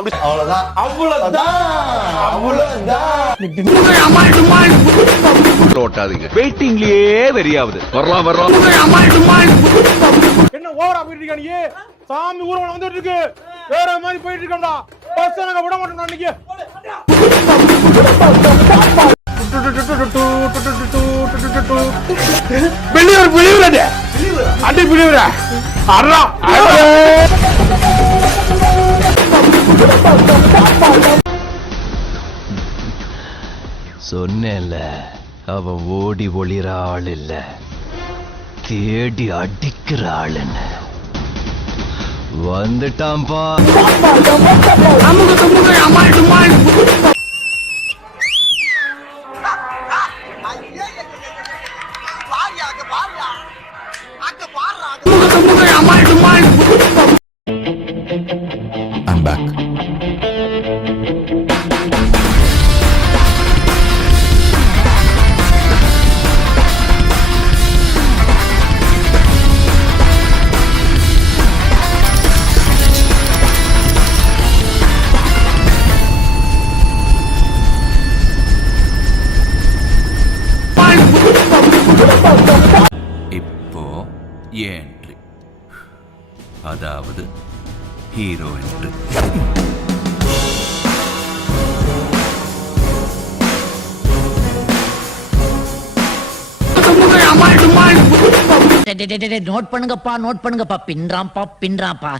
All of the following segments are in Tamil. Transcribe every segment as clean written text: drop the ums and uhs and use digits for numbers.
அவ்வளவுதான் அவ்வளவுதான் ஓட்டாதீங்க. வெயிட்டிங்லயே வெறியாவது. வரலாம் வரலாம். என்ன ஓவரா போயிட்டு இருக்க நீ? சாமி ஊர்வலம் வந்துட்டு இருக்கு. வேற மாதிரி போயிட்டு இருக்கோம்டா. பஸ் நாங்க விட மாட்டோம் இன்னைக்கு. பிலிவர் அடி பிலிவர் அரா சொன்னேன்ல, அவன் ஓடி ஒளிர ஆள் இல்ல, தேடி அடிக்கிற ஆளுன்னு. வந்துட்டான்பா. I'm back. இப்போ என்ட்ரி, அதாவது ஹீரோ என்ட்ரி. நோட் பண்ணுங்கப்பா பின்றாம்பா.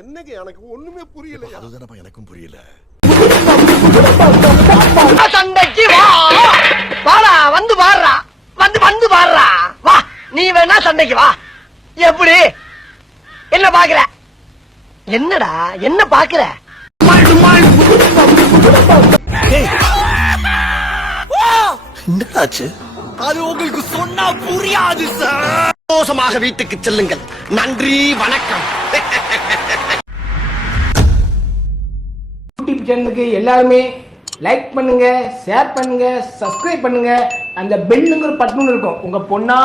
என்னங்க எனக்கு ஒண்ணுமே புரியல. அதுதானப்பா எனக்கும் புரியல. சண்டைக்கு வா வாடா, வந்து பாடுறா, வந்து பாடுறா, வா. நீ வேணா சண்டைக்கு வா. எப்படி என்ன பாக்குற? என்னடா என்ன பாக்குற? என்னடாச்சு? அது உங்களுக்கு சொன்னா புரியாது சார். சந்தோஷமாக வீட்டுக்கு செல்லுங்கள். நன்றி, வணக்கம். யூடியூப் சேனலுக்கு எல்லாருமே லைக் பண்ணுங்க, ஷேர் பண்ணுங்க, சப்ஸ்கிரைப் பண்ணுங்க. அந்த பெல்லுங்கிற பட்டன் இருக்கும் உங்க பொண்ணா